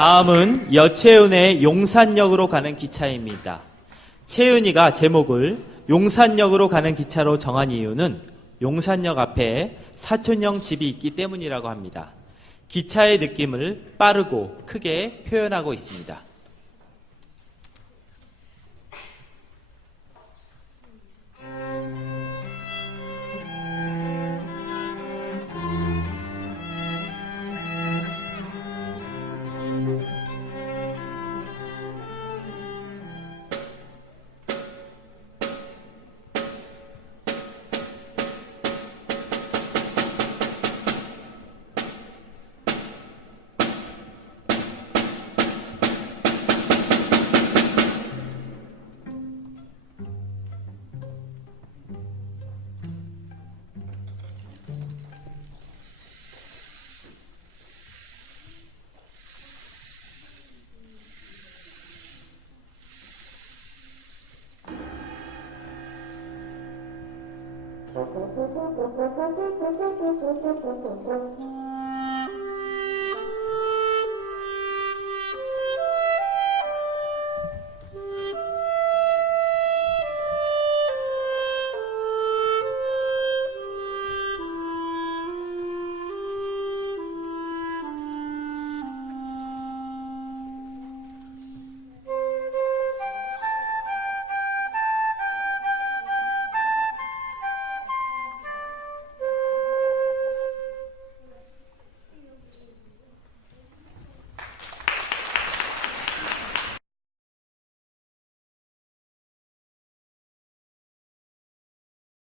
다음은 여채운의 용산역으로 가는 기차입니다. 채윤이가 제목을 용산역으로 가는 기차로 정한 이유는 용산역 앞에 사촌형 집이 있기 때문이라고 합니다. 기차의 느낌을 빠르고 크게 표현하고 있습니다. Thank you.